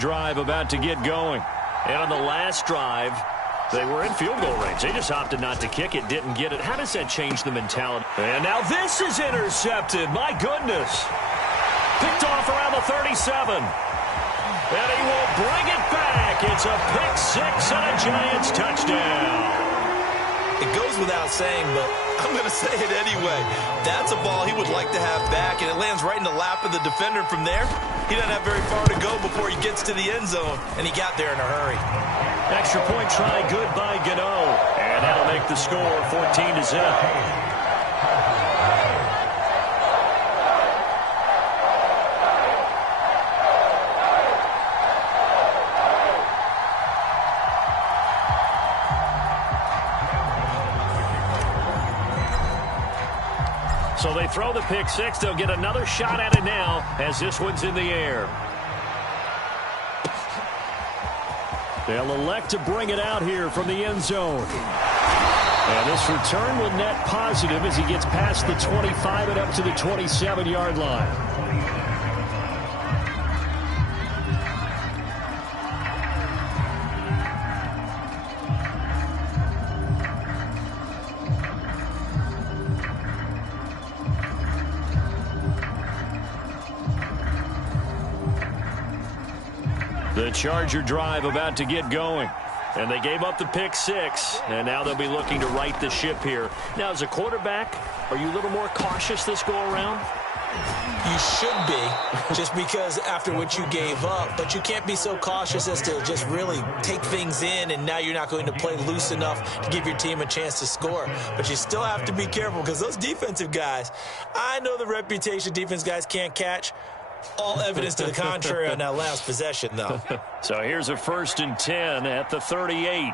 Drive about to get going. And on the last drive, they were in field goal range. They just opted not to kick it, didn't get it. How does that change the mentality? And now this is intercepted. My goodness. Picked off around the 37. And he will bring it back. It's a pick six and a Giants touchdown. It goes without saying, but I'm going to say it anyway. That's a ball he would like to have back, and it lands right in the lap of the defender from there. He doesn't have very far to go before he gets to the end zone, and he got there in a hurry. Extra point try, good by Gano. And that'll make the score 14-0. So they throw the pick six. They'll get another shot at it now as this one's in the air. They'll elect to bring it out here from the end zone. And this return will net positive as he gets past the 25 and up to the 27-yard line. The Charger drive about to get going. And they gave up the pick six. And now they'll be looking to right the ship here. Now, as a quarterback, are you a little more cautious this go-around? You should be, just because after what you gave up. But you can't be so cautious as to just really take things in, and now you're not going to play loose enough to give your team a chance to score. But you still have to be careful, because those defensive guys, I know the reputation defense guys can't catch. All evidence to the contrary on that last possession, though. So here's a 1st and 10 at the 38.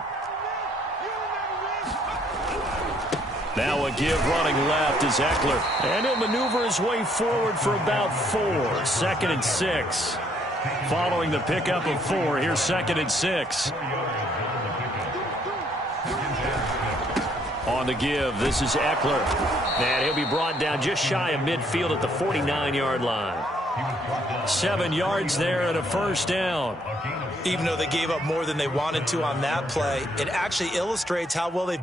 Now a give running left is Eckler. And he'll maneuver his way forward for about 4. 2nd and 6. Following the pickup of 4, here's 2nd and 6. On the give, this is Eckler. And he'll be brought down just shy of midfield at the 49-yard line. 7 yards there and a 1st down. Even though they gave up more than they wanted to on that play, it actually illustrates how well they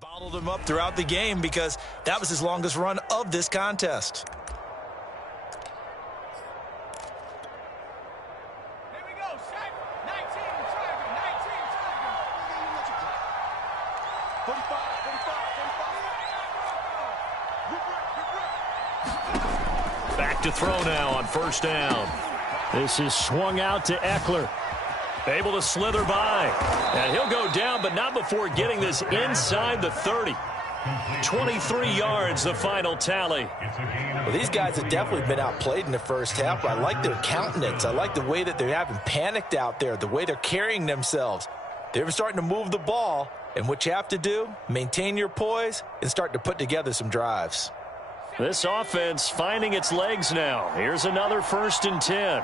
bottled him up throughout the game, because that was his longest run of this contest. Here we go, 19, 45. Back to throw now on 1st down. This is swung out to Eckler. Able to slither by. And he'll go down, but not before getting this inside the 30. 23 yards, the final tally. Well, these guys have definitely been outplayed in the first half. I like their countenance. I like the way that they haven't panicked out there, the way they're carrying themselves. They're starting to move the ball, and what you have to do, maintain your poise and start to put together some drives. This offense finding its legs now. Here's another 1st and 10.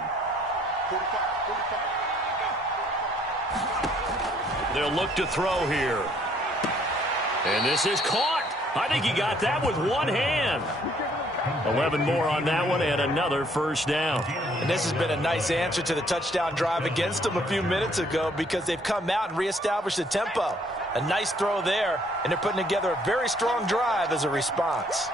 They'll look to throw here. And this is caught. I think he got that with one hand. 11 more on that one and another 1st down. And this has been a nice answer to the touchdown drive against them a few minutes ago, because they've come out and reestablished the tempo. A nice throw there, and they're putting together a very strong drive as a response.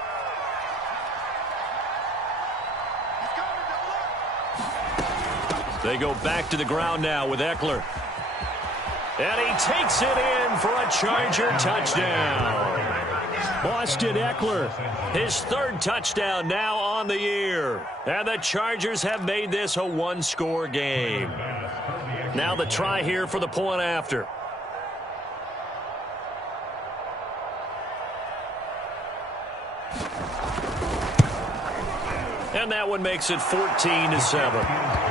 They go back to the ground now with Eckler. And he takes it in for a Charger touchdown. Austin Eckler, his 3rd touchdown now on the year. And the Chargers have made this a 1-score game. Now the try here for the point after. And that one makes it 14-7.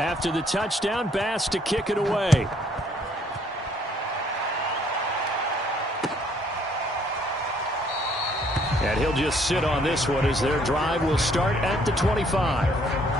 After the touchdown, Bass to kick it away. And he'll just sit on this one as their drive will start at the 25.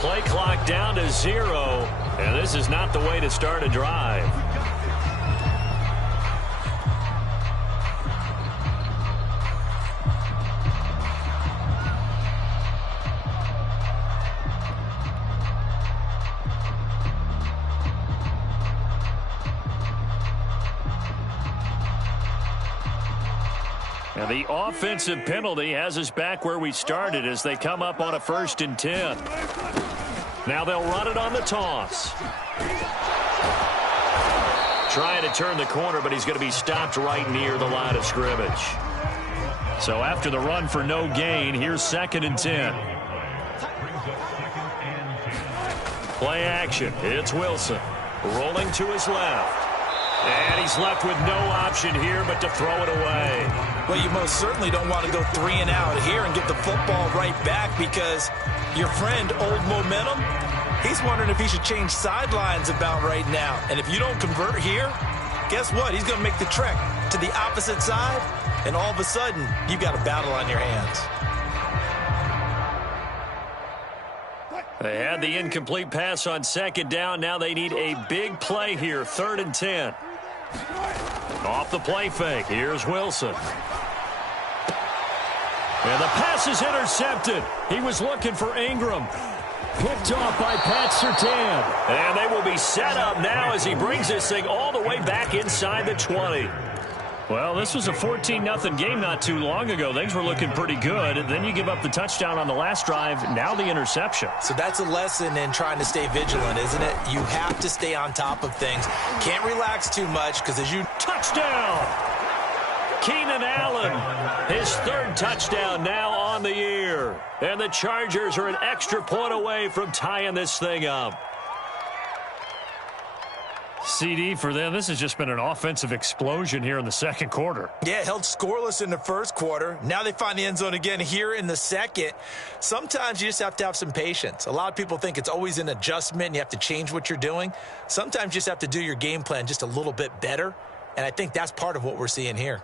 Play clock down to 0, and this is not the way to start a drive. And the offensive penalty has us back where we started as they come up on a 1st and 10. Now they'll run it on the toss. Trying to turn the corner, but he's going to be stopped right near the line of scrimmage. So after the run for no gain, here's 2nd and 10. Play action. It's Wilson. Rolling to his left. And he's left with no option here but to throw it away. Well, you most certainly don't want to go 3 and out here and get the football right back because your friend, Old Momentum, he's wondering if he should change sidelines about right now. And if you don't convert here, guess what? He's going to make the trek to the opposite side, and all of a sudden, you've got a battle on your hands. They had the incomplete pass on 2nd down. Now they need a big play here, 3rd and 10. Off the play fake. Here's Wilson. And the pass is intercepted. He was looking for Ingram. Picked off by Pat Surtain. And they will be set up now as he brings this thing all the way back inside the 20. Well, this was a 14-0 game not too long ago. Things were looking pretty good. Then you give up the touchdown on the last drive. Now the interception. So that's a lesson in trying to stay vigilant, isn't it? You have to stay on top of things. Can't relax too much because as you... Touchdown! Keenan Allen, his 3rd touchdown now on the year. And the Chargers are an extra point away from tying this thing up. CD for them, this has just been an offensive explosion here in the 2nd quarter. Yeah, held scoreless in the 1st quarter. Now they find the end zone again here in the 2nd. Sometimes you just have to have some patience. A lot of people think it's always an adjustment and you have to change what you're doing. Sometimes you just have to do your game plan just a little bit better, and I think that's part of what we're seeing here.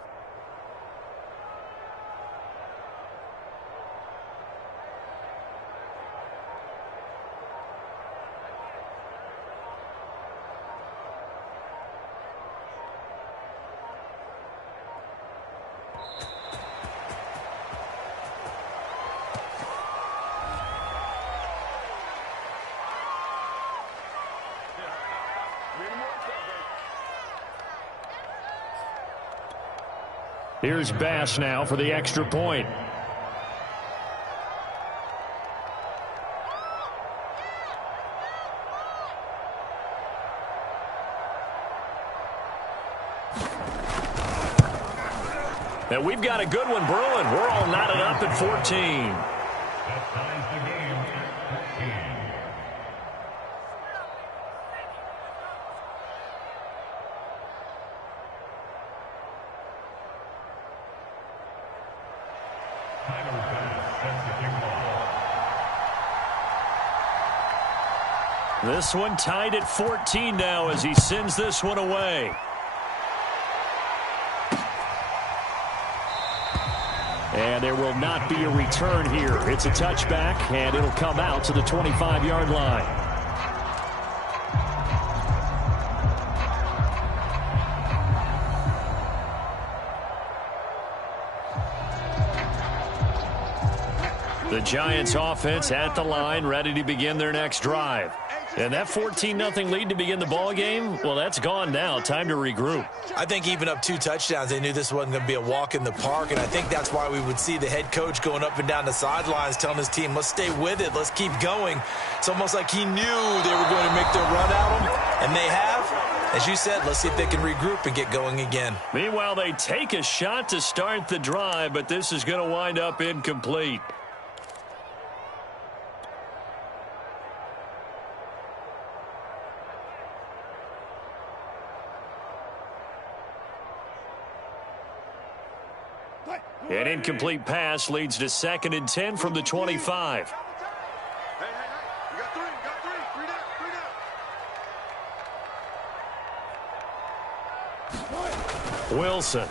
Here's Bass now for the extra point. And we've got a good one brewing. We're all knotted up at 14. This one tied at 14 now as he sends this one away. And there will not be a return here. It's a touchback, and it'll come out to the 25-yard line. The Giants offense at the line, ready to begin their next drive. And that 14-0 lead to begin the ball game, well, that's gone now. Time to regroup. I think even up 2 touchdowns, they knew this wasn't going to be a walk in the park, and I think that's why we would see the head coach going up and down the sidelines telling his team, let's stay with it, let's keep going. It's almost like he knew they were going to make their run at him, and they have. As you said, let's see if they can regroup and get going again. Meanwhile, they take a shot to start the drive, but this is going to wind up incomplete. An incomplete pass leads to 2nd and 10 from the 25. Wilson.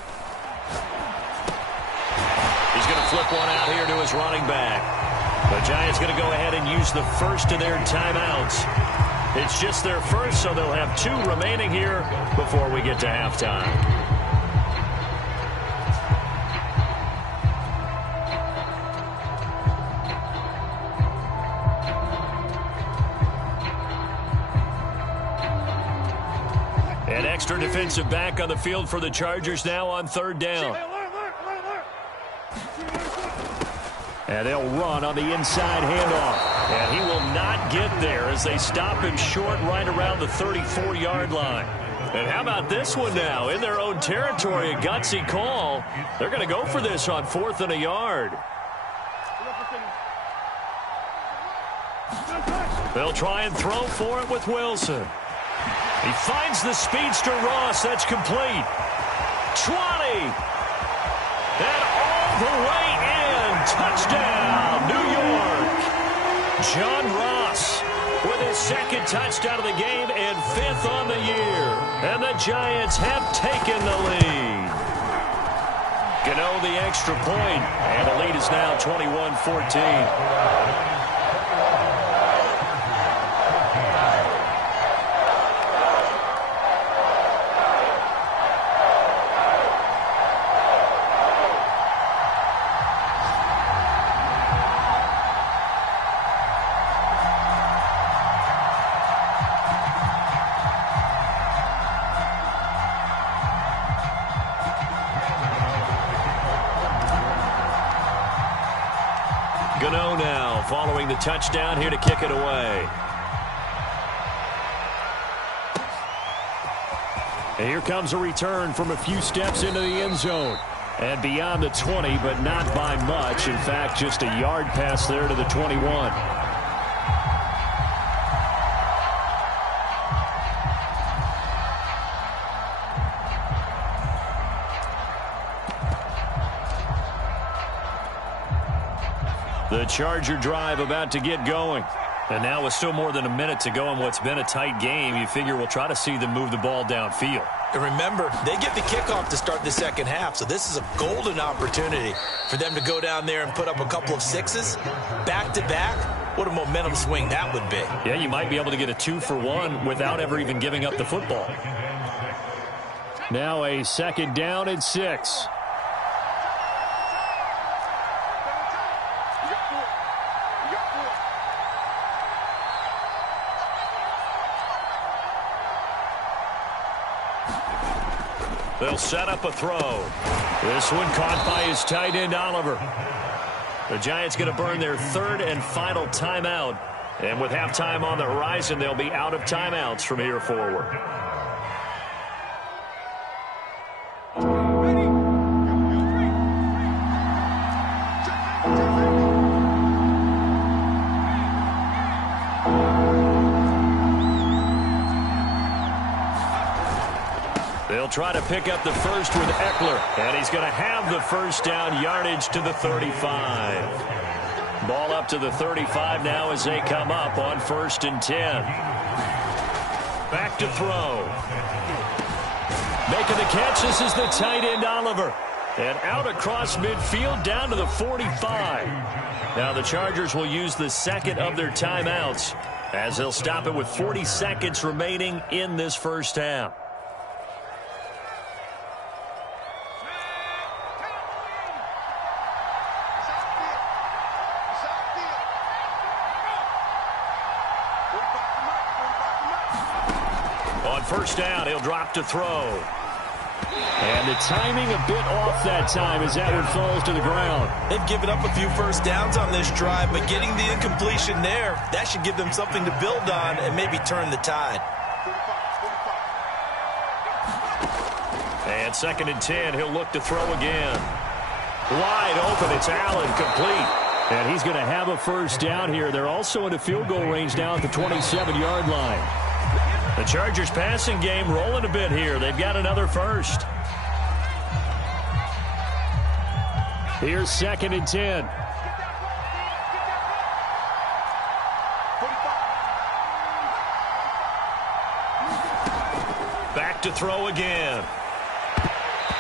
He's going to flip one out here to his running back. The Giants going to go ahead and use the first of their timeouts. It's just their first, so they'll have 2 remaining here before we get to halftime. An extra defensive back on the field for the Chargers now on 3rd down. And they'll run on the inside handoff. And he will not get there as they stop him short right around the 34-yard line. And how about this one now? In their own territory, a gutsy call. They're going to go for this on 4th and a yard. They'll try and throw for it with Wilson. He finds the speedster Ross. That's complete. 20. And all the way in. Touchdown, New York. John Ross with his 2nd touchdown of the game and 5th on the year. And the Giants have taken the lead. Gano the extra point. And the lead is now 21-14. Gano now following the touchdown here to kick it away. And here comes a return from a few steps into the end zone. And beyond the 20, but not by much. In fact, just a yard pass there to the 21. The Charger drive about to get going. And now with still more than a minute to go in what's been a tight game, you figure we'll try to see them move the ball downfield. And remember, they get the kickoff to start the 2nd half, so this is a golden opportunity for them to go down there and put up a couple of 6s back-to-back. What a momentum swing that would be. Yeah, you might be able to get a 2-for-1 without ever even giving up the football. Now a 2nd down and 6. They'll set up a throw. This one caught by his tight end, Oliver. The Giants going to burn their 3rd and final timeout. And with halftime on the horizon, they'll be out of timeouts from here forward. They'll try to pick up the first with Eckler, and he's going to have the first down yardage to the 35. Ball up to the 35 now as they come up on 1st and 10. Back to throw. Making the catch, this is the tight end, Oliver. And out across midfield down to the 45. Now the Chargers will use the 2nd of their timeouts as they'll stop it with 40 seconds remaining in this first half. first down. He'll drop to throw. And the timing a bit off that time as that one falls to the ground. They've given up a few first downs on this drive, but getting the incompletion there, that should give them something to build on and maybe turn the tide. And 2nd and 10, he'll look to throw again. Wide open, it's Allen, complete. And he's going to have a first down here. They're also in a field goal range now at the 27-yard line. The Chargers passing game rolling a bit here. They've got another first. Here's 2nd and 10. Back to throw again.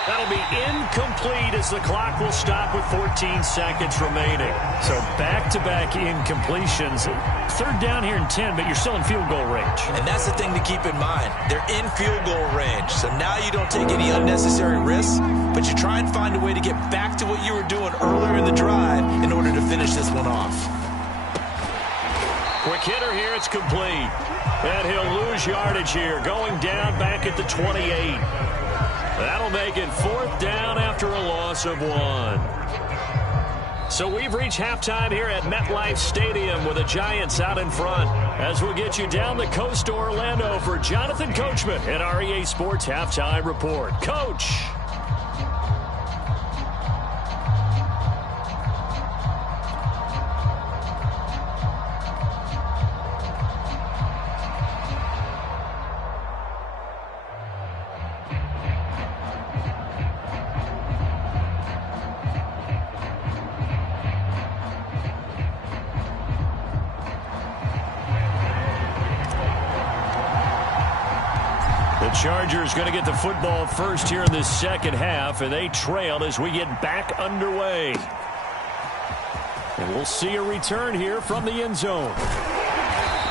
That'll be incomplete as the clock will stop with 14 seconds remaining. So back-to-back incompletions. 3rd down here and 10, but you're still in field goal range. And that's the thing to keep in mind. They're in field goal range. So now you don't take any unnecessary risks, but you try and find a way to get back to what you were doing earlier in the drive in order to finish this one off. Quick hitter here, it's complete. And he'll lose yardage here, going down back at the 28. That'll make it 4th down after a loss of 1. So we've reached halftime here at MetLife Stadium with the Giants out in front. As we'll get you down the coast to Orlando for Jonathan Coachman at our EA Sports Halftime Report. Coach. Chargers going to get the football first here in this second half, and they trailed as we get back underway. And we'll see a return here from the end zone.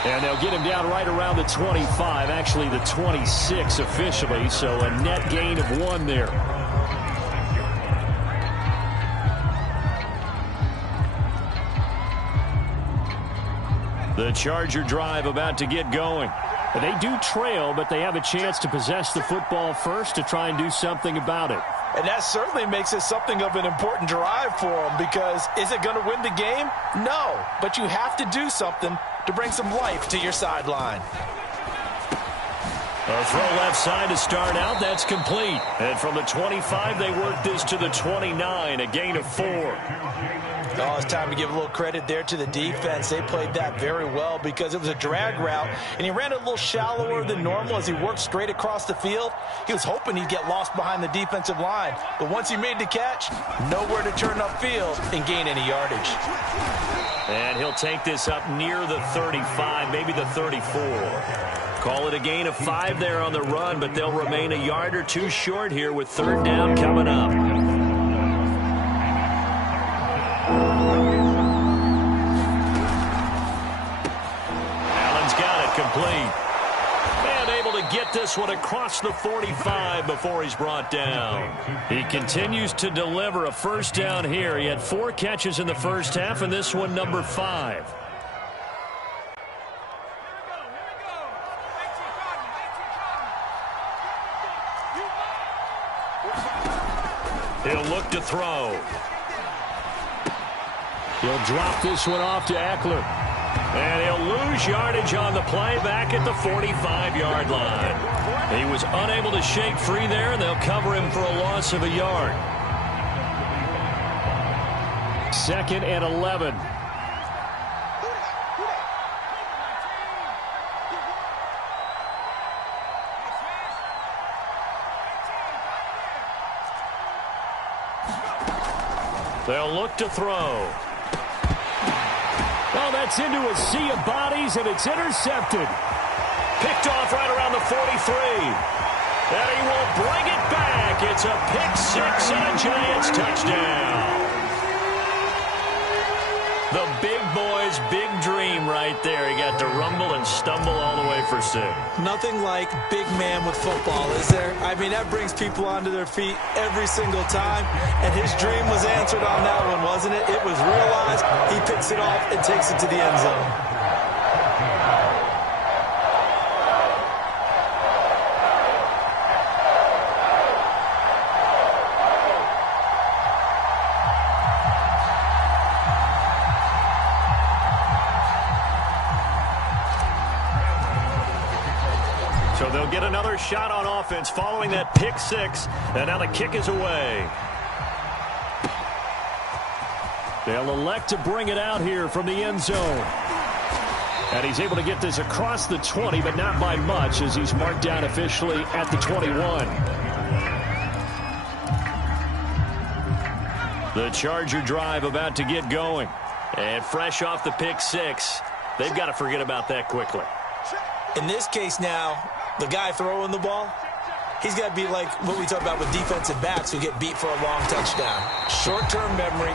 And they'll get him down right around the 25, actually the 26 officially, so a net gain of 1 there. The Charger drive about to get going. They do trail, but they have a chance to possess the football first to try and do something about it. And that certainly makes it something of an important drive for them, because is it going to win the game? No, but you have to do something to bring some life to your sideline. A throw left side to start out. That's complete. And from the 25, they work this to the 29, a gain of 4. Oh, it's time to give a little credit there to the defense. They played that very well because it was a drag route, and he ran a little shallower than normal as he worked straight across the field. He was hoping he'd get lost behind the defensive line, but once he made the catch, nowhere to turn upfield and gain any yardage. And he'll take this up near the 35, maybe the 34. Call it a gain of 5 there on the run, but they'll remain a yard or 2 short here with 3rd down coming up. Allen's got it, complete. And able to get this one across the 45 before he's brought down. He continues to deliver a first down here. He had 4 catches in the first half, and this one number 5. He'll look to throw. He'll drop this one off to Eckler. And he'll lose yardage on the play back at the 45-yard line. He was unable to shake free there, and they'll cover him for a loss of a yard. 2nd and 11. They'll look to throw. Well, that's into a sea of bodies, and it's intercepted. Picked off right around the 43. And he will bring it back. It's a pick 6 and a Giants touchdown. The big boy's big dream right there. He got to rumble and stumble all the way for 6. Nothing like big man with football, is there? I mean, that brings people onto their feet every single time. And his dream was answered on that one, wasn't it? It was realized. He picks it off and takes it to the end zone. So they'll get another shot on offense following that pick six. And now the kick is away. They'll elect to bring it out here from the end zone. And he's able to get this across the 20, but not by much as he's marked down officially at the 21. The Charger drive about to get going. And fresh off the pick six, they've got to forget about that quickly. In this case now, the guy throwing the ball, he's got to be like what we talk about with defensive backs who get beat for a long touchdown. Short-term memory,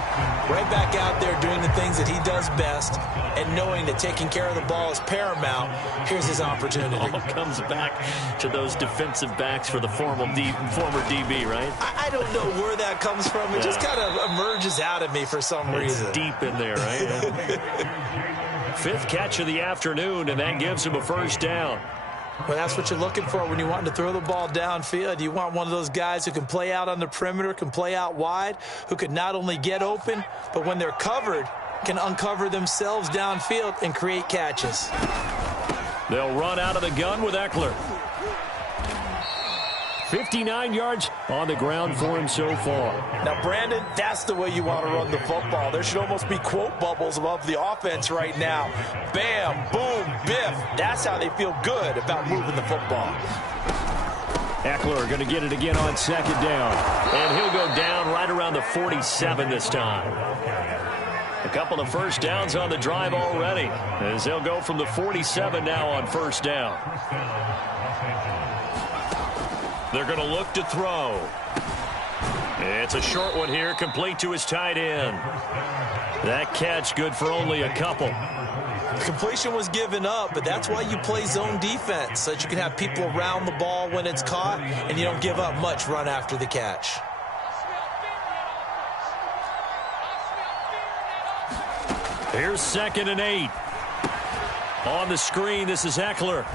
right back out there doing the things that he does best, and knowing that taking care of the ball is paramount. Here's his opportunity. All comes back to those defensive backs for the former DB, right? I don't know where that comes from. It just kind of emerges out of me for some reason. It's deep in there, right? Fifth catch of the afternoon, and that gives him a first down. Well, that's what you're looking for when you want to throw the ball downfield. You want one of those guys who can play out on the perimeter, can play out wide, who can not only get open, but when they're covered, can uncover themselves downfield and create catches. They'll run out of the gun with Eckler. 59 yards on the ground for him so far. Now, Brandon, that's the way you want to run the football. There should almost be quote bubbles above the offense right now. Bam, boom, biff. That's how they feel good about moving the football. Eckler going to get it again on second down. And he'll go down right around the 47 this time. A couple of first downs on the drive already, as they'll go from the 47 now on first down. They're going to look to throw. It's a short one here, complete to his tight end. That catch good for only a couple. The completion was given up, but that's why you play zone defense, so that you can have people around the ball when it's caught, and you don't give up much run after the catch. Here's 2nd and 8. On the screen, this is Eckler.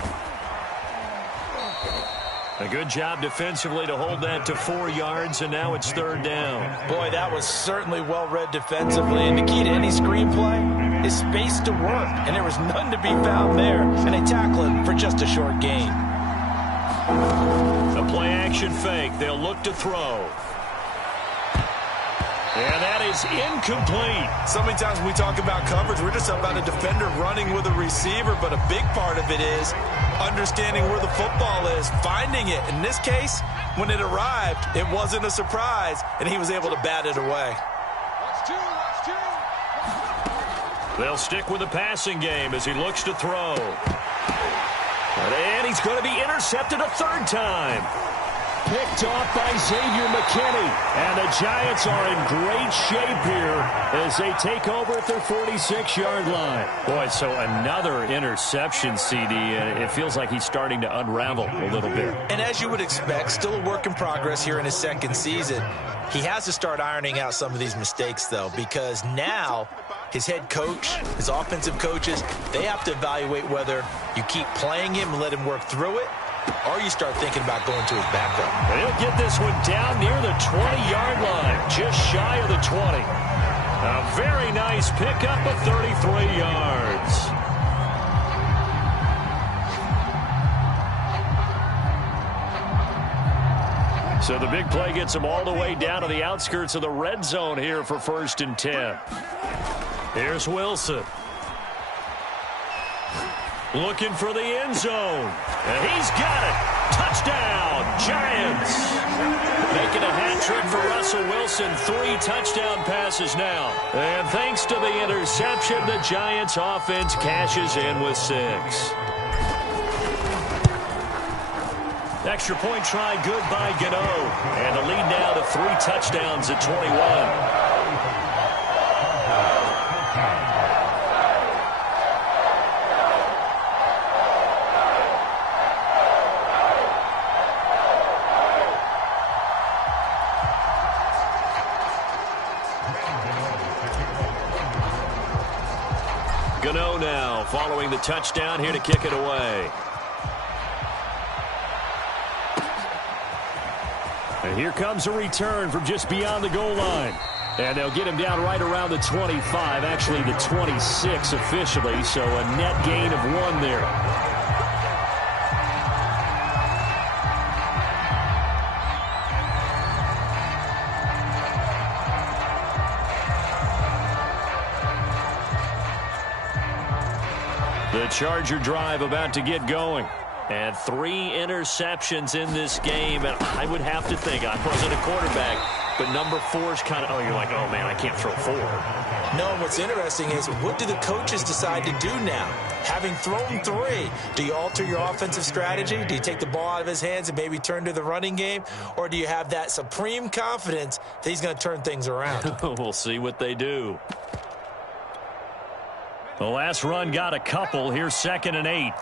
A good job defensively to hold that to 4 yards, and now it's 3rd down. Boy, that was certainly well-read defensively, and the key to any screenplay is space to work, and there was none to be found there, and they tackle him for just a short gain. A play-action fake. They'll look to throw. And that is incomplete. So many times when we talk about coverage, we're just about a defender running with a receiver, but a big part of it is understanding where the football is, finding it. In this case, when it arrived, it wasn't a surprise, and he was able to bat it away. They'll stick with the passing game as he looks to throw. And he's going to be intercepted a 3rd time. Picked off by Xavier McKinney. And the Giants are in great shape here as they take over at their 46-yard line. Boy, so another interception, CD, and it feels like he's starting to unravel a little bit. And as you would expect, still a work in progress here in his 2nd season. He has to start ironing out some of these mistakes, though, because now his head coach, his offensive coaches, they have to evaluate whether you keep playing him and let him work through it, or you start thinking about going to his backup. He'll get this one down near the 20-yard line, just shy of the 20. A very nice pickup of 33 yards. So the big play gets him all the way down to the outskirts of the red zone here for 1st and 10. Here's Wilson. Looking for the end zone. And he's got it. Touchdown, Giants. Making a hat trick for Russell Wilson. 3 touchdown passes now. And thanks to the interception, the Giants offense cashes in with 6. Extra point try good by Gano. And the lead now to 3 touchdowns at 21. Gano now following the touchdown here to kick it away. And here comes a return from just beyond the goal line. And they'll get him down right around the 25, actually the 26 officially, so a net gain of 1 there. The Charger drive about to get going. And 3 interceptions in this game. And I would have to think, I wasn't a quarterback, but number 4 is kind of, you're like, oh, man, I can't throw 4. No, and what's interesting is, what do the coaches decide to do now? Having thrown 3, do you alter your offensive strategy? Do you take the ball out of his hands and maybe turn to the running game? Or do you have that supreme confidence that he's going to turn things around? We'll see what they do. The last run got a couple. Here's 2nd and 8.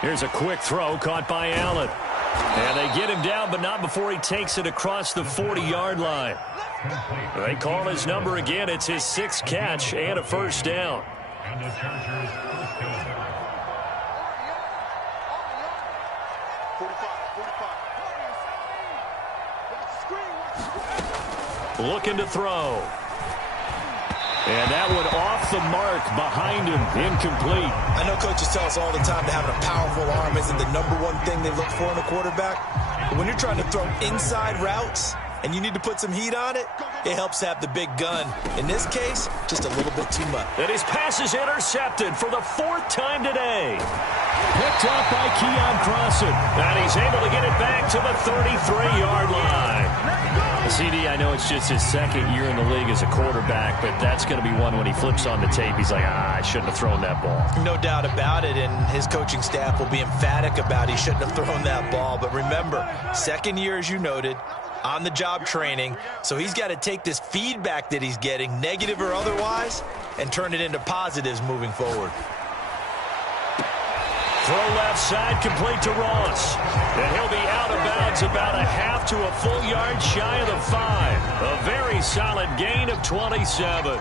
Here's a quick throw caught by Allen. And they get him down, but not before he takes it across the 40-yard line. They call his number again. It's his 6th catch and a first down. And the Chargers first down. Looking to throw. And that one off the mark behind him, incomplete. I know coaches tell us all the time that having a powerful arm isn't the #1 thing they look for in a quarterback. But when you're trying to throw inside routes and you need to put some heat on it, it helps have the big gun. In this case, just a little bit too much. And his pass is intercepted for the 4th time today. Picked up by Keon Crossan. And he's able to get it back to the 33-yard line. CD, I know it's just his 2nd year in the league as a quarterback, but that's going to be one when he flips on the tape. He's like, I shouldn't have thrown that ball. No doubt about it, and his coaching staff will be emphatic about he shouldn't have thrown that ball. But remember, 2nd year, as you noted, on-the-job training, so he's got to take this feedback that he's getting, negative or otherwise, and turn it into positives moving forward. Throw left side, complete to Ross. And he'll be out of bounds about a half to a full yard shy of the 5. A very solid gain of 27.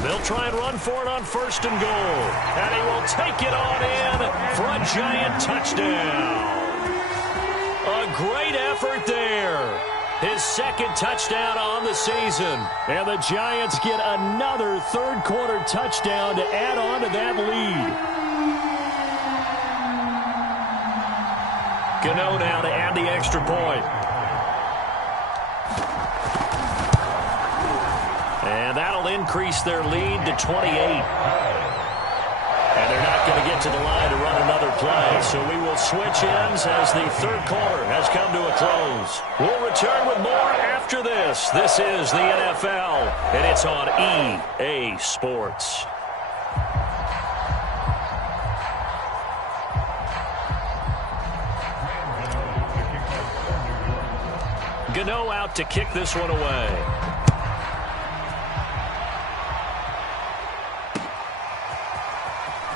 They'll try and run for it on 1st and goal. And he will take it on in for a giant touchdown. A great effort there. His 2nd touchdown on the season. And the Giants get another 3rd quarter touchdown to add on to that lead. Gano now to add the extra point. And that'll increase their lead to 28. And they're not going to get to the line to run another play. So we will switch ends as the 3rd quarter has come to a close. We'll return with more after this. This is the NFL, and it's on EA Sports. Gano out to kick this one away.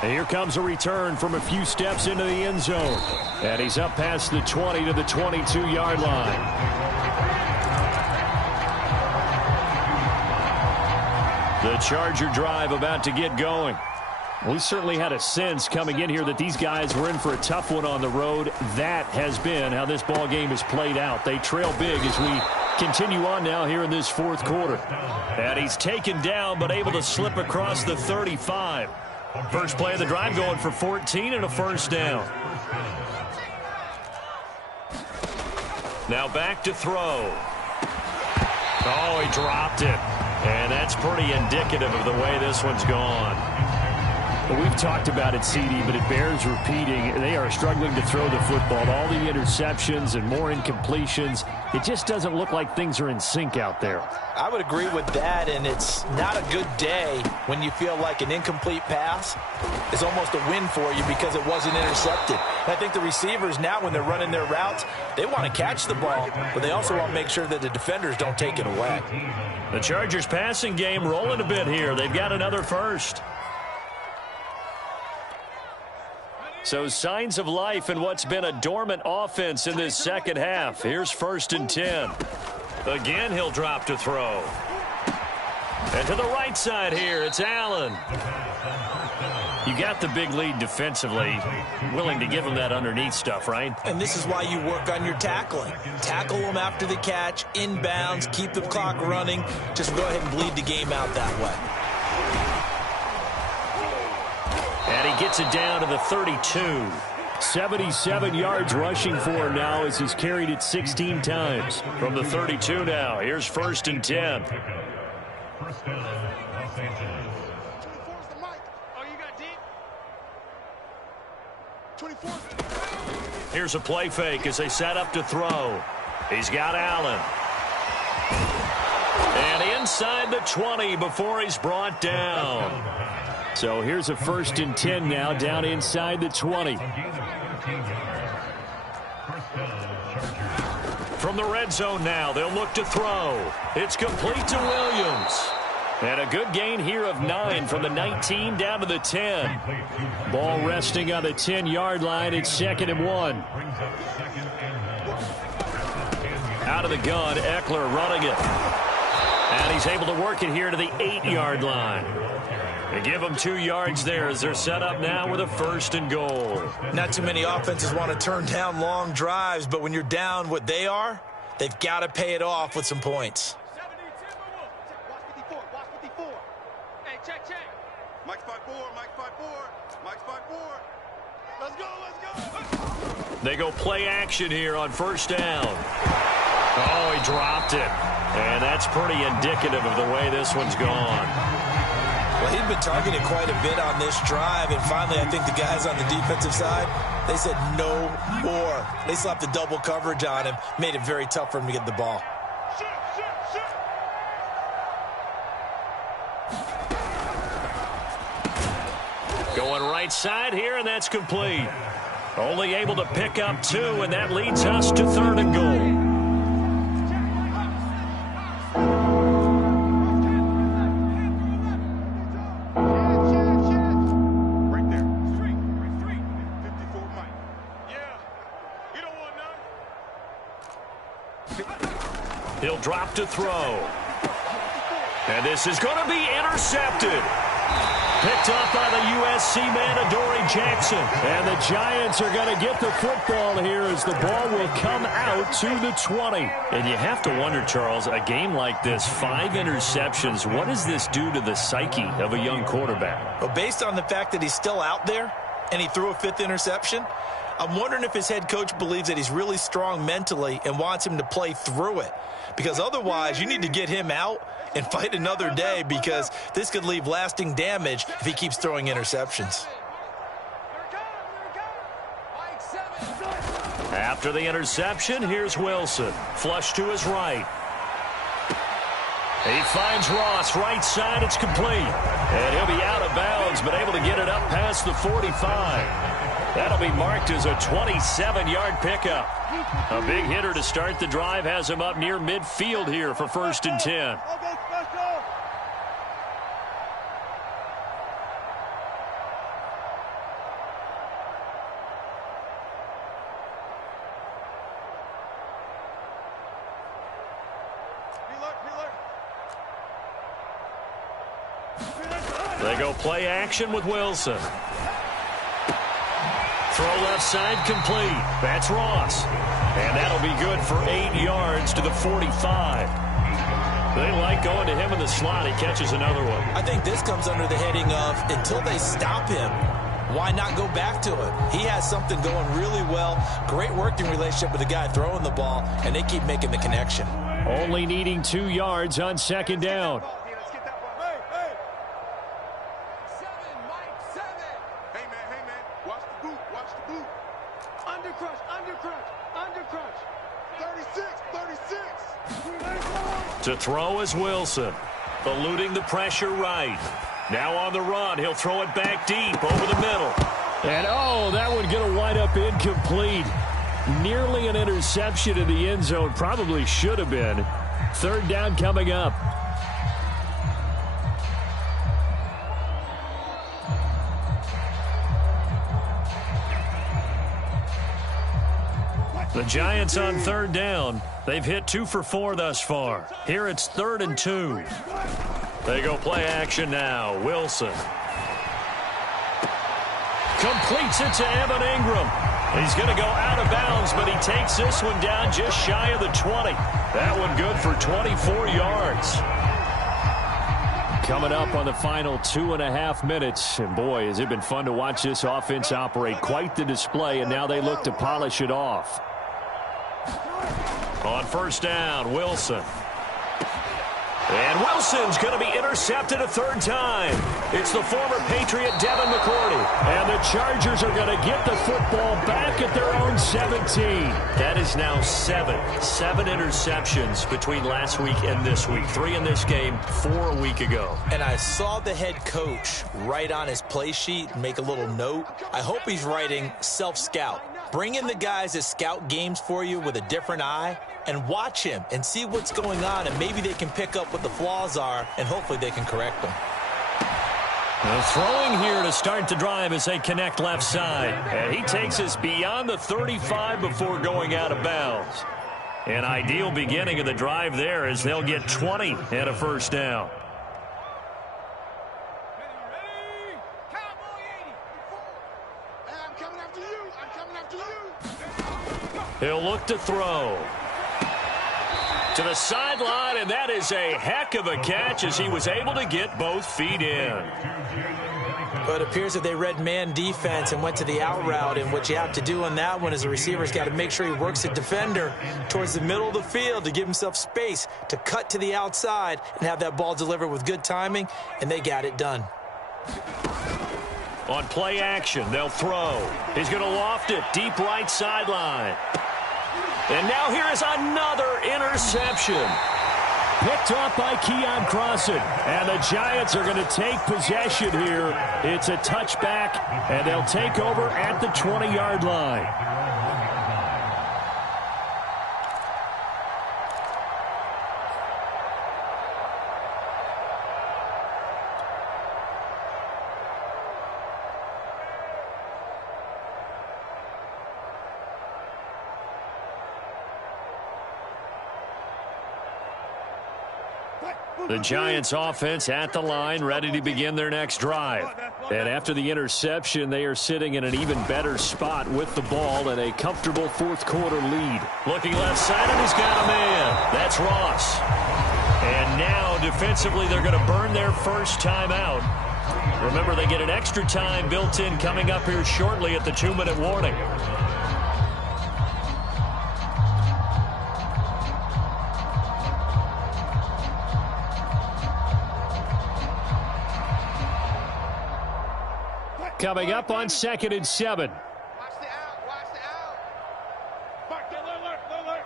And here comes a return from a few steps into the end zone. And he's up past the 20 to the 22-yard line. The Charger drive about to get going. We certainly had a sense coming in here that these guys were in for a tough one on the road. That has been how this ball game has played out. They trail big as we continue on now here in this 4th quarter. And he's taken down but able to slip across the 35. First play of the drive going for 14 and a first down. Now back to throw. Oh, he dropped it. And that's pretty indicative of the way this one's gone. Well, we've talked about it, CD, but it bears repeating. They are struggling to throw the football. All the interceptions and more incompletions. It just doesn't look like things are in sync out there. I would agree with that, and it's not a good day when you feel like an incomplete pass is almost a win for you because it wasn't intercepted. And I think the receivers now, when they're running their routes, they want to catch the ball, but they also want to make sure that the defenders don't take it away. The Chargers passing game rolling a bit here. They've got another first. So signs of life in what's been a dormant offense in this 2nd half. Here's 1st and 10. Again, he'll drop to throw. And to the right side here, it's Allen. You got the big lead defensively. Willing to give him that underneath stuff, right? And this is why you work on your tackling. Tackle them after the catch, inbounds, keep the clock running. Just go ahead and bleed the game out that way. And he gets it down to the 32. 77 yards rushing for him now as he's carried it 16 times. From the 32 now, here's 1st and 10. First down, Los Angeles. 24 is the mic. Oh, you got deep? 24. Here's a play fake as they set up to throw. He's got Allen. And inside the 20 before he's brought down. So here's a 1st and 10 now, down inside the 20. From the red zone now, they'll look to throw. It's complete to Williams. And a good gain here of 9 from the 19 down to the 10. Ball resting on the 10-yard line. It's 2nd and 1. Out of the gun, Eckler running it. And he's able to work it here to the 8-yard line. They give him 2 yards there as they're set up now with a 1st and goal. Not too many offenses want to turn down long drives, but when you're down what they are, they've got to pay it off with some points. 72. Watch 54. Watch 54. Hey, check. Mike's 5-4. Mike's 5-4. Mike's 5-4. Let's go. They go play action here on 1st down. Oh, he dropped it. And that's pretty indicative of the way this one's gone. Well, he'd been targeted quite a bit on this drive, and finally I think the guys on the defensive side, they said no more. They slapped the double coverage on him, made it very tough for him to get the ball. Going right side here, and that's complete. Only able to pick up 2, and that leads us to 3rd and goal. He'll drop to throw. And this is going to be intercepted. Picked up by the USC man, Adoree Jackson. And the Giants are going to get the football here as the ball will come out to the 20. And you have to wonder, Charles, a game like this, 5 interceptions, what does this do to the psyche of a young quarterback? Well, based on the fact that he's still out there and he threw a 5th interception, I'm wondering if his head coach believes that he's really strong mentally and wants him to play through it. Because otherwise, you need to get him out and fight another day, because this could leave lasting damage if he keeps throwing interceptions. After the interception, here's Wilson. Flush to his right. He finds Ross, right side, it's complete. And he'll be out of bounds, but able to get it up past the 45. That'll be marked as a 27-yard pickup. A big hitter to start the drive has him up near midfield here for 1st and 10. They go play action with Wilson. Throw left side complete. That's Ross. And that'll be good for 8 yards to the 45. They like going to him in the slot. He catches another one. I think this comes under the heading of, until they stop him, why not go back to it? He has something going really well. Great working relationship with the guy throwing the ball, and they keep making the connection. Only needing 2 yards on 2nd down. To throw is Wilson, eluding the pressure right. Now on the run, he'll throw it back deep over the middle. And, oh, that one going to wind up incomplete. Nearly an interception in the end zone. Probably should have been. 3rd down coming up. The Giants on 3rd down. They've hit 2 for 4 thus far. Here it's 3rd and 2. They go play action now. Wilson completes it to Evan Ingram. He's going to go out of bounds, but he takes this one down just shy of the 20. That one good for 24 yards. Coming up on the final 2.5 minutes. And boy, has it been fun to watch this offense operate. Quite the display, and now they look to polish it off. On first down, Wilson. And Wilson's going to be intercepted a third time. It's the former Patriot Devin McCourty. And the Chargers are going to get the football back at their own 17. That is now seven interceptions between last week and this week. 3 in this game, 4 a week ago. And I saw the head coach write on his play sheet and make a little note. I hope he's writing self-scout. Bring in the guys that scout games for you with a different eye and watch him and see what's going on, and maybe they can pick up what the flaws are, and hopefully they can correct them. Throwing here to start the drive as they connect left side. And he takes us beyond the 35 before going out of bounds. An ideal beginning of the drive there as they'll get 20 and a first down. He'll look to throw. To the sideline, and that is a heck of a catch as he was able to get both feet in. But it appears that they read man defense and went to the out route, and what you have to do on that one is the receiver's got to make sure he works the defender towards the middle of the field to give himself space to cut to the outside and have that ball delivered with good timing, and they got it done. On play action, they'll throw. He's going to loft it deep right sideline. And now here is another interception. Picked off by Keon Crossan. And the Giants are going to take possession here. It's a touchback, and they'll take over at the 20-yard line. The Giants offense at the line, ready to begin their next drive. And after the interception, they are sitting in an even better spot with the ball and a comfortable fourth-quarter lead. Looking left side, and he's got a man. That's Ross. And now, defensively, they're going to burn their first timeout. Remember, they get an extra time built in coming up here shortly at the 2-minute warning. Coming up on 2nd and 7. Watch the out. Watch the out. Mark, alert.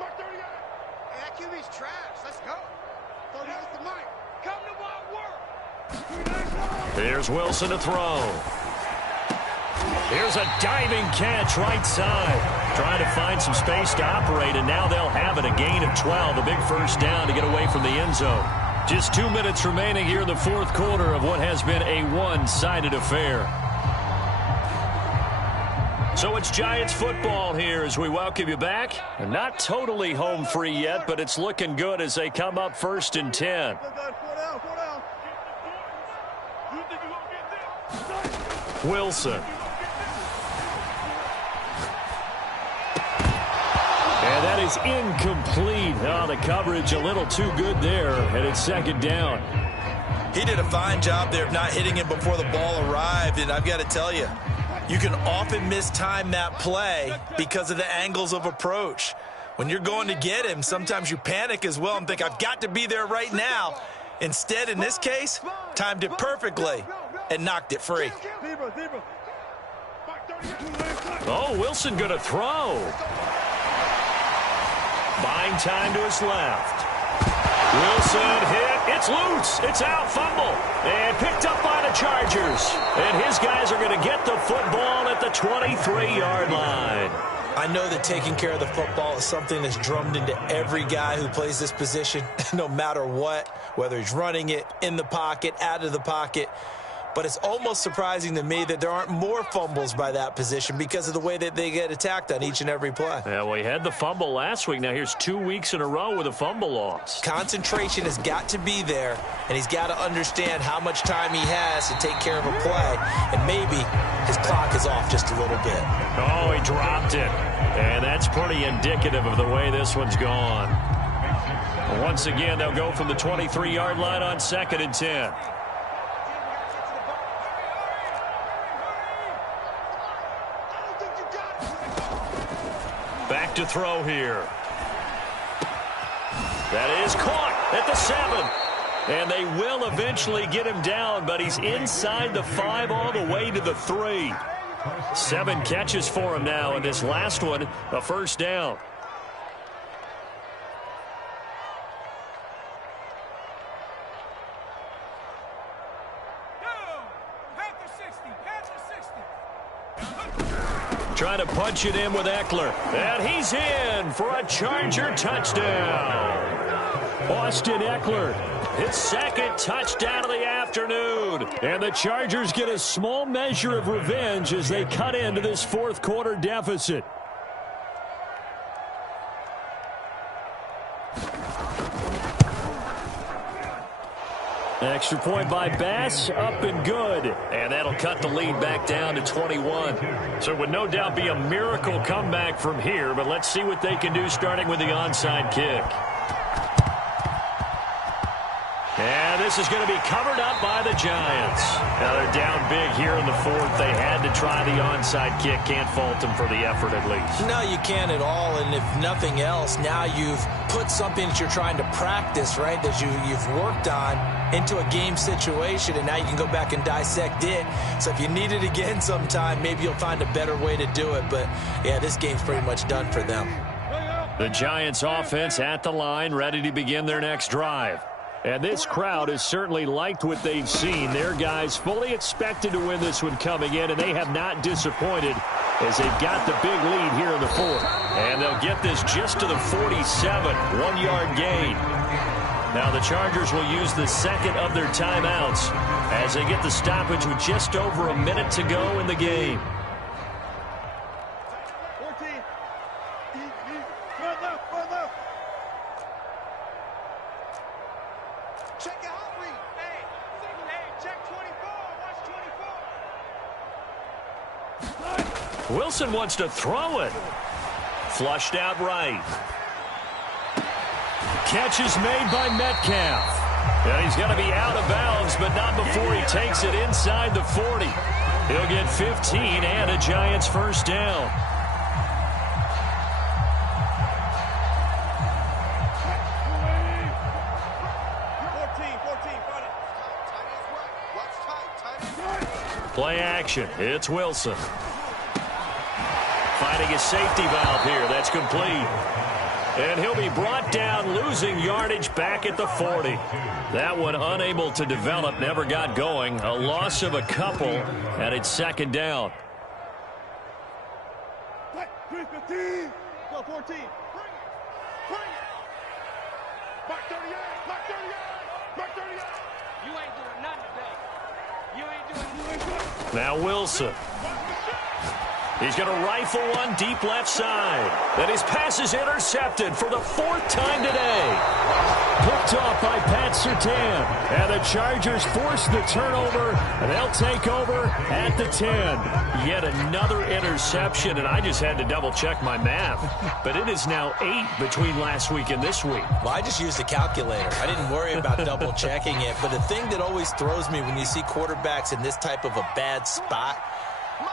Mark 30 out. Hey, that QB's trash. Let's go. 30 out the mic. Come to wild work. Here's Wilson to throw. Here's a diving catch right side. Trying to find some space to operate, and now they'll have it. A gain of 12. A big first down to get away from the end zone. Just 2 minutes remaining here in the fourth quarter of what has been a one-sided affair. So it's Giants football here as we welcome you back. Not totally home free yet, but it's looking good as they come up 1st and 10. Wilson. And that is incomplete. Oh, the coverage a little too good there, and it's 2nd down. He did a fine job there of not hitting him before the ball arrived, and I've got to tell you, you can often mistime that play because of the angles of approach. When you're going to get him, sometimes you panic as well and think, I've got to be there right now. Instead, in this case, timed it perfectly and knocked it free. Oh, Wilson going to throw. Buying time to his left. Wilson hit. It's loose. It's out. Fumble. And picked up by the Chargers. And his guys are going to get the football at the 23-yard line. I know that taking care of the football is something that's drummed into every guy who plays this position, no matter what, whether he's running it, in the pocket, out of the pocket. But it's almost surprising to me that there aren't more fumbles by that position because of the way that they get attacked on each and every play. Yeah, well, he had the fumble last week. Now here's 2 weeks in a row with a fumble loss. Concentration has got to be there, and he's got to understand how much time he has to take care of a play. And maybe his clock is off just a little bit. Oh, he dropped it. And that's pretty indicative of the way this one's gone. Once again, they'll go from the 23-yard line on 2nd and 10. Back to throw here. That is caught at the 7. And they will eventually get him down, but he's inside the 5 all the way to the 3. 7 catches for him now, and this last one, a first down. Trying to punch it in with Eckler. And he's in for a Charger touchdown. Austin Eckler, his 2nd touchdown of the afternoon. And the Chargers get a small measure of revenge as they cut into this 4th quarter deficit. Extra point by Bass, up and good. And that'll cut the lead back down to 21. So it would no doubt be a miracle comeback from here, but let's see what they can do starting with the onside kick. And this is going to be covered up by the Giants. Now they're down big here in the 4th. They had to try the onside kick. Can't fault them for the effort at least. No, you can't at all. And if nothing else, now you've put something that you're trying to practice, right, that you've worked on into a game situation, and now you can go back and dissect it. So if you need it again sometime, maybe you'll find a better way to do it. But, yeah, this game's pretty much done for them. The Giants offense at the line, ready to begin their next drive. And this crowd has certainly liked what they've seen. Their guys fully expected to win this one coming in, and they have not disappointed as they've got the big lead here in the 4th. And they'll get this just to the 47, 1-yard gain. Now the Chargers will use the 2nd of their timeouts as they get the stoppage with just over a minute to go in the game. 14. Front left, front left. Check out read. Hey, check 24. Watch 24. Wilson wants to throw it. Flushed out right. Catch is made by Metcalf. And he's going to be out of bounds, but not before he takes it inside the 40. He'll get 15 and a Giants first down. Play action. It's Wilson. Finding his safety valve here. That's complete. And he'll be brought down, losing yardage back at the 40. That one unable to develop, never got going. A loss of a couple, and it's 2nd down. 3-15. Go 14. Bring it. Mark 38. Mark 38. Mark 38. You ain't doing nothing today. You ain't doing nothing. Now Wilson. He's going to rifle one deep left side. And his pass is intercepted for the 4th time today. Picked off by Pat Surtain. And the Chargers force the turnover, and they'll take over at the 10. Yet another interception, and I just had to double-check my math. But it is now 8 between last week and this week. Well, I just used a calculator. I didn't worry about double-checking it. But the thing that always throws me when you see quarterbacks in this type of a bad spot,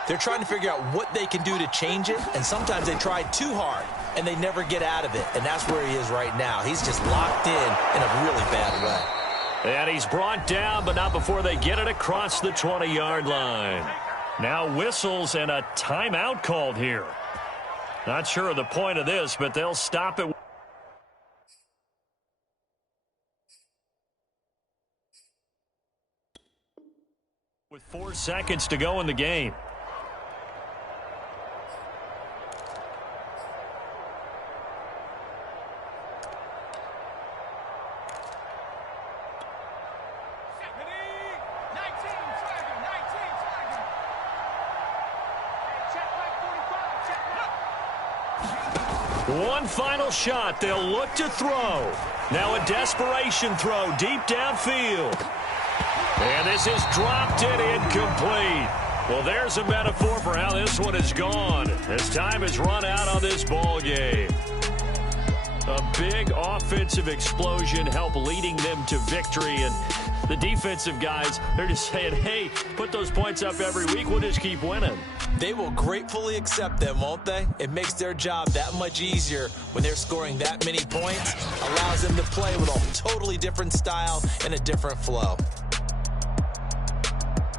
they're trying to figure out what they can do to change it, and sometimes they try too hard, and they never get out of it, and that's where he is right now. He's just locked in a really bad way. And he's brought down, but not before they get it across the 20-yard line. Now whistles and a timeout called here. Not sure of the point of this, but they'll stop it. With 4 seconds to go in the game. One final shot. They'll look to throw. Now a desperation throw deep downfield. And this is dropped and incomplete. Well, there's a metaphor for how this one is gone as time has run out on this ball game. A big offensive explosion helped leading them to victory. And the defensive guys, they're just saying, hey, put those points up every week. We'll just keep winning. They will gratefully accept them, won't they? It makes their job that much easier when they're scoring that many points. Allows them to play with a totally different style and a different flow.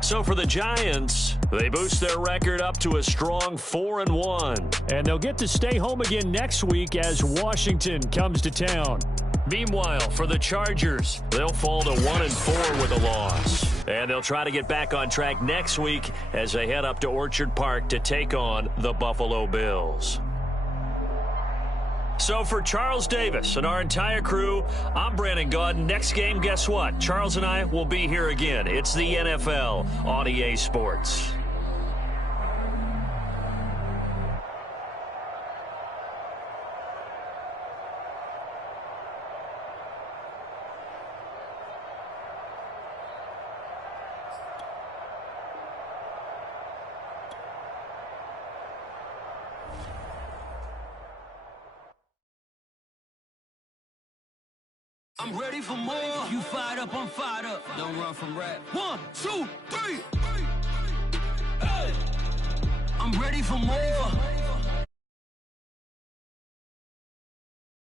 So for the Giants, they boost their record up to a strong 4-1. And they'll get to stay home again next week as Washington comes to town. Meanwhile, for the Chargers, they'll fall to 1-4 with a loss. And they'll try to get back on track next week as they head up to Orchard Park to take on the Buffalo Bills. So for Charles Davis and our entire crew, I'm Brandon Gaudin. Next game, guess what? Charles and I will be here again. It's the NFL on EA Sports. I'm ready for more. You fired up, I'm fired up. Don't run from rap. 1, 2, 3. Hey. I'm ready for more.